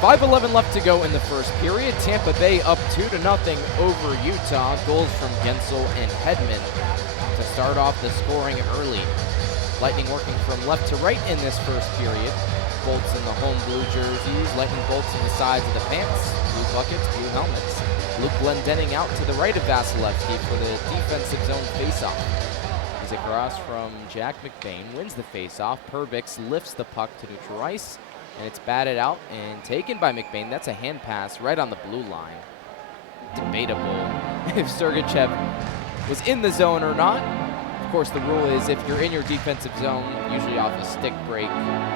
5:11 left to go in the first period. Tampa Bay up 2-0 over Utah. Goals from Gensel and Hedman to start off the scoring early. Lightning working from left to right in this first period. Bolts in the home blue jerseys. Lightning bolts in the sides of the pants. Blue buckets, blue helmets. Luke Glendening out to the right of Vasilevsky for the defensive zone faceoff. He's across from Jack McBain, wins the faceoff. Perbix lifts the puck to neutral ice, and it's batted out and taken by McBain. That's a hand pass right on the blue line. Debatable if Sergachev was in the zone or not. Of course, the rule is if you're in your defensive zone, usually off a stick break,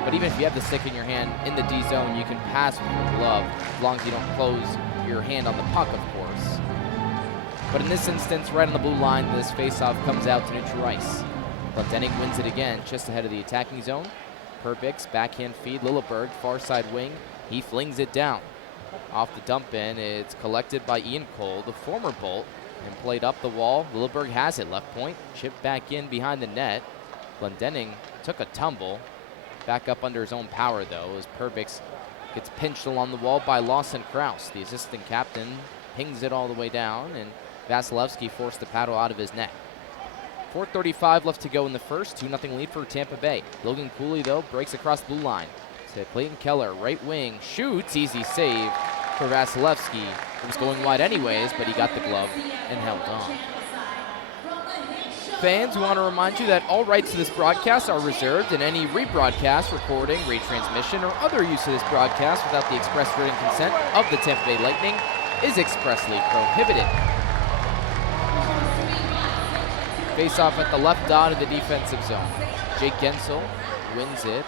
but even if you have the stick in your hand in the D zone, you can pass with your glove as long as you don't close your hand on the puck, of course. But in this instance, right on the blue line, this faceoff comes out to neutral ice. Glendening wins it again, just ahead of the attacking zone. Perbix, backhand feed, Lilleberg, far side wing. He flings it down. Off the dump in, it's collected by Ian Cole, the former Bolt, and played up the wall. Lilleberg has it, left point, chipped back in behind the net. Glendening took a tumble, back up under his own power though, as Perbix gets pinched along the wall by Lawson Krause. The assistant captain pings it all the way down, and Vasilevsky forced the paddle out of his net. 4:35 left to go in the first, 2-0 lead for Tampa Bay. Logan Cooley, though, breaks across blue line. To Clayton Keller, right wing, shoots, easy save for Vasilevsky. It was going wide anyways, but he got the glove and held on. Fans, we want to remind you that all rights to this broadcast are reserved, and any rebroadcast, recording, retransmission, or other use of this broadcast without the express written consent of the Tampa Bay Lightning is expressly prohibited. Face off at the left dot of the defensive zone. Jake Gensel wins it,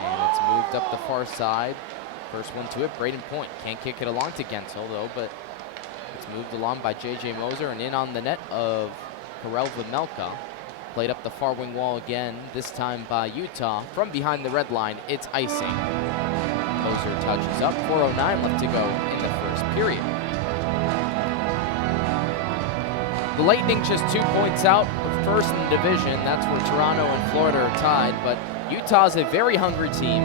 and it's moved up the far side. First one to it, Braden Point. Can't kick it along to Gensel, though, but it's moved along by J.J. Moser and in on the net of Karel Vejmelka. Played up the far wing wall again, this time by Utah. From behind the red line, it's icing. Moser touches up, 4:09 left to go in the first period. The Lightning just 2 points out of first in the division. That's where Toronto and Florida are tied, but Utah's a very hungry team.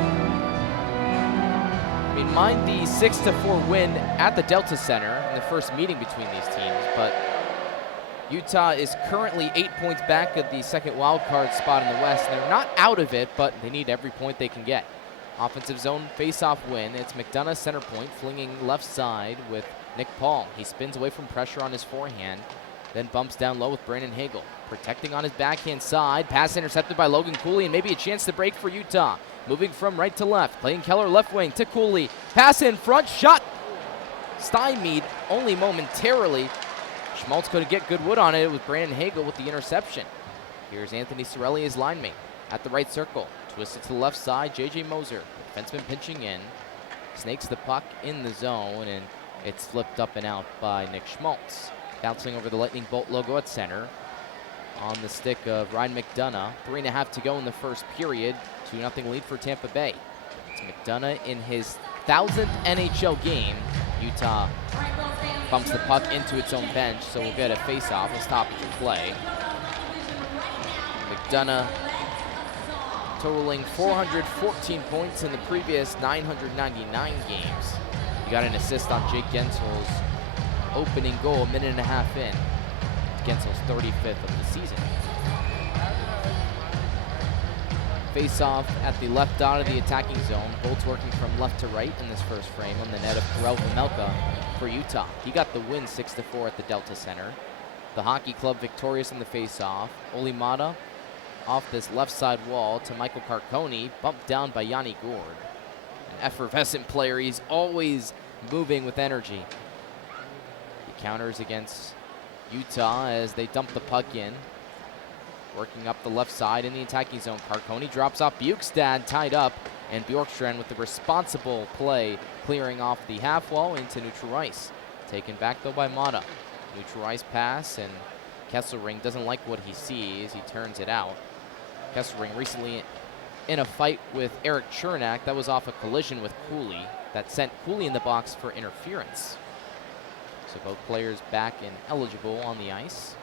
I mean, mind the 6-4 win at the Delta Center in the first meeting between these teams, but Utah is currently 8 points back at the second wild card spot in the West. They're not out of it, but they need every point they can get. Offensive zone face-off win. It's McDonough center point, flinging left side with Nick Paul. He spins away from pressure on his forehand, then bumps down low with Brandon Hagel. Protecting on his backhand side. Pass intercepted by Logan Cooley, and maybe a chance to break for Utah. Moving from right to left. Clayton Keller left wing to Cooley. Pass in front, shot stymied only momentarily. Schmaltz couldn't get good wood on it with Brandon Hagel with the interception. Here's Anthony Cirelli, his line mate, at the right circle. Twisted to the left side, J.J. Moser. Defenseman pinching in. Snakes the puck in the zone, and it's flipped up and out by Nick Schmaltz. Bouncing over the Lightning Bolt logo at center. On the stick of Ryan McDonough. 3.5 to go in the first period. 2-0 lead for Tampa Bay. It's McDonough in his 1000th NHL game. Utah bumps the puck into its own bench, so we'll get a face-off, a stoppage of play. McDonough totaling 414 points in the previous 999 games. He got an assist on Jake Gensel's opening goal a minute and a half in. Gensel's 35th of the season. Face-off at the left dot of the attacking zone. Bolts working from left to right in this first frame on the net of Karel Vejmelka for Utah. He got the win 6-4 at the Delta Center. The hockey club victorious in the face-off. Olimata off this left side wall to Michael Carconi, bumped down by Yanni Gourde. An effervescent player, he's always moving with energy. He counters against Utah as they dump the puck in. Working up the left side in the attacking zone. Carconi drops off Bjugstad, tied up, and Bjorkstrand with the responsible play, clearing off the half wall into neutral ice. Taken back though by Mata. Neutral ice pass, and Kesselring doesn't like what he sees. He turns it out. Kesselring recently in a fight with Eric Chernak. That was off a collision with Cooley that sent Cooley in the box for interference. So both players back and eligible on the ice.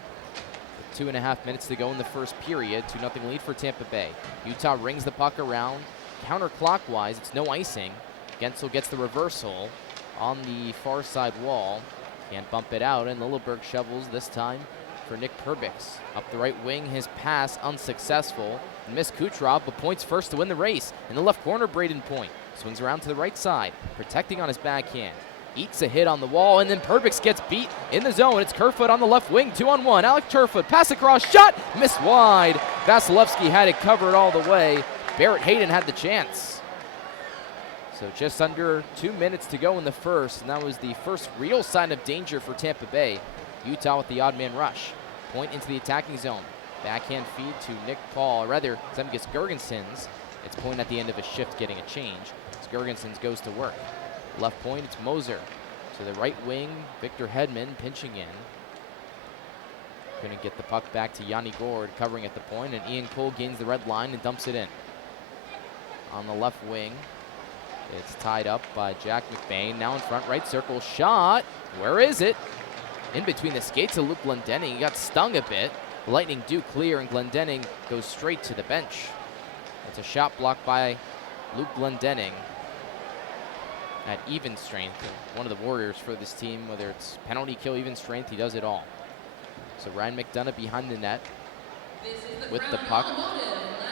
2.5 minutes to go in the first period. 2-0 lead for Tampa Bay. Utah rings the puck around counterclockwise. It's no icing. Gensel gets the reversal on the far side wall. Can't bump it out, and Lilleberg shovels this time for Nick Perbix. Up the right wing, his pass unsuccessful. Missed Kucherov, but points first to win the race. In the left corner, Braden Point swings around to the right side, protecting on his backhand. Eats a hit on the wall, and then Perbix gets beat in the zone. It's Kerfoot on the left wing, 2-on-1. Alec Kerfoot, pass across, shot, missed wide. Vasilevsky had it covered all the way. Barrett Hayden had the chance. So just under 2 minutes to go in the first, and that was the first real sign of danger for Tampa Bay. Utah with the odd man rush. Point into the attacking zone. Backhand feed to Nick Paul, or rather, Zemgus Girgensons. It's Point at the end of a shift getting a change. As Girgensons goes to work. Left point, it's Moser. To the right wing, Victor Hedman pinching in. Couldn't get the puck back to Yanni Gord, covering at the point, and Ian Cole gains the red line and dumps it in. On the left wing, it's tied up by Jack McBain. Now in front, right circle, shot. Where is it? In between the skates of Luke Glendening. He got stung a bit. The Lightning do clear, and Glendening goes straight to the bench. It's a shot blocked by Luke Glendening. At even strength, one of the warriors for this team, whether it's penalty kill, even strength, he does it all. So Ryan McDonough behind the net with the puck.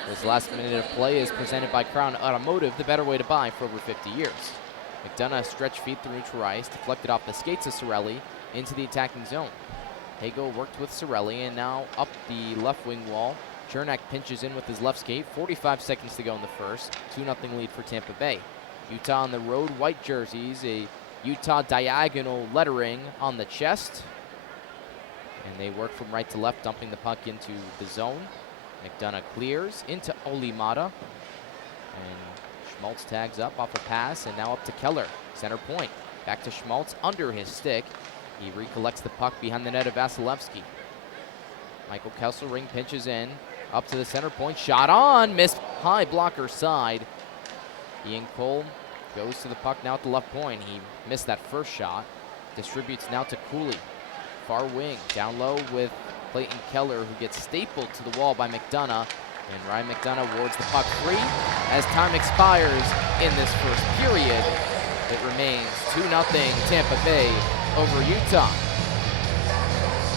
His last minute of play is presented by Crown Automotive, the better way to buy for over 50 years. McDonough stretch feed through neutral ice, deflected off the skates of Cirelli into the attacking zone. Hagel worked with Cirelli, and now up the left wing wall. Chernak pinches in with his left skate. 45 seconds to go in the first. 2-0 lead for Tampa Bay. Utah on the road, white jerseys, a Utah diagonal lettering on the chest. And they work from right to left, dumping the puck into the zone. McDonough clears into Olimata. And Schmaltz tags up off a pass, and now up to Keller. Center point. Back to Schmaltz under his stick. He recollects the puck behind the net of Vasilevsky. Michael Kesselring pinches in. Up to the center point. Shot on. Missed high blocker side. Ian Cole goes to the puck now at the left point. He missed that first shot. Distributes now to Cooley. Far wing. Down low with Clayton Keller, who gets stapled to the wall by McDonough. And Ryan McDonough wards the puck free as time expires in this first period. It remains 2-0 Tampa Bay over Utah.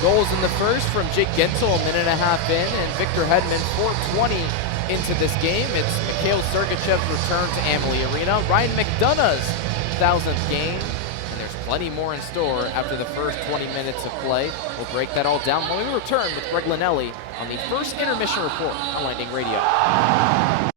Goals in the first from Jake Gensel, a minute and a half in, and Victor Hedman, 4:20 into this game. It's Mikhail Sergachev's return to Amalie Arena, Ryan McDonough's 1,000th game, and there's plenty more in store after the first 20 minutes of play. We'll break that all down when we return with Greg Linelli on the first intermission report on Lightning Radio.